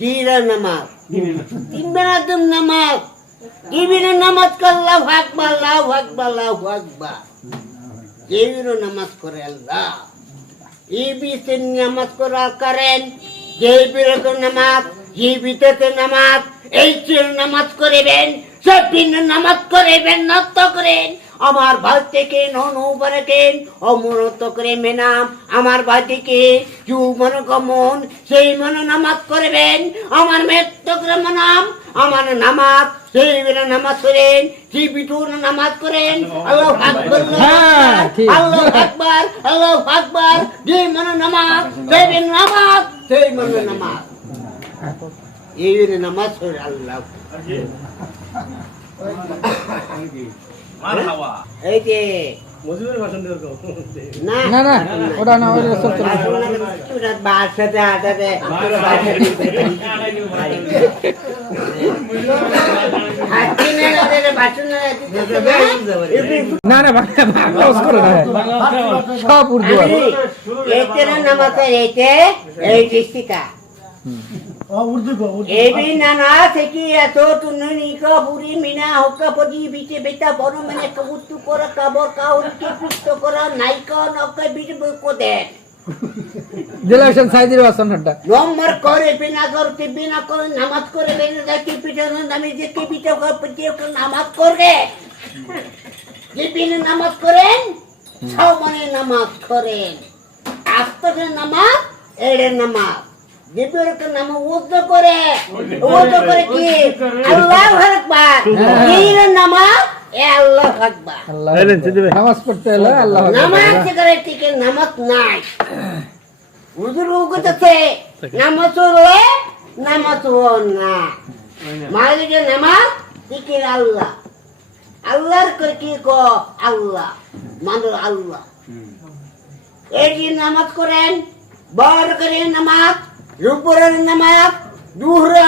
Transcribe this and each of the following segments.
দিনের নামাজ 3 বেলা তো নামাজ দিনের নামাজ আল্লাহু আকবার আল্লাহু আকবার আল্লাহু আকবার দিনের নামাজ করে আল্লাহ এই বিশের নামাজ করেন জেবির নামাজ জীবিততে নামাজ এই চির নামাজ করিবেন সবিন নামাজ করিবেন নত করেন আমার ভাই থেকে ননুবরকেন অমরত করে মেনাম আমার ভাই থেকে যুবন গমন সেই মন নামাজ করবেন আমার মৃত্যু করে মনাম আমার নামাজ সেই নামাজ করেন জীবিতুর নামাজ করেন আল্লাহু আকবার আল্লাহু আকবার আল্লাহু আকবার যে মন নামাজ সেই নামাজ সেই মন নামাজ এই নামাজ করে আল্লাহ মারহাবা এই যে মজুরের ভাষণ দেওয়ার কথা না না না ওটা না ওটা সব চলে পুরা বাসাতে আটাতে পুরা বাসাতে হাতিনে না দেরে বাসন না না ভাগ করে না সব উর্দু আছে এইতে নামাজ এইতে এই ডিস্ট্রিক্টটা এবি নানা থেকে এত তুনি কা বুড়ি মিনা হকা পদি বিতে বেটা বড় মানে কবুতু করা কাবর কাউকে পিষ্ট করা নাইকা নকা বিট বকো দে জেলাশন সাইদির বাসনটা নম্বর করে বিনা করে নামাজ করে বেনে দেখি পিটানো নামে যে কে পিটা করে পিটিয়ে নামাজ করবে যে বিনা নামাজ করেন সব মানে নামাজ করেন আস্তে নামাজ এড়ে নামাজ জিবরকে নাম ওযু করে কি আল্লাহু আকবার এই নামাজ আল্লাহু আকবার আল্লাহ নামাজ পড়তে হলে আল্লাহ নামাজ করে ঠিক নামাজ নাই হুজুর কইতেছে নামাজ হলে নামাজ না মালিকের নামাজ ঠিক আল্লাহ আল্লাহর কি কো আল্লাহ মানে আল্লাহ এই যে নামাজ করেন বড় করে নামাজ রূপরের নামাজ দুহরের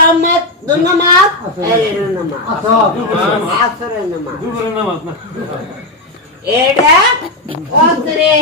নামাজ এর নামাজ আসরের নামাজ এটা অন্তরে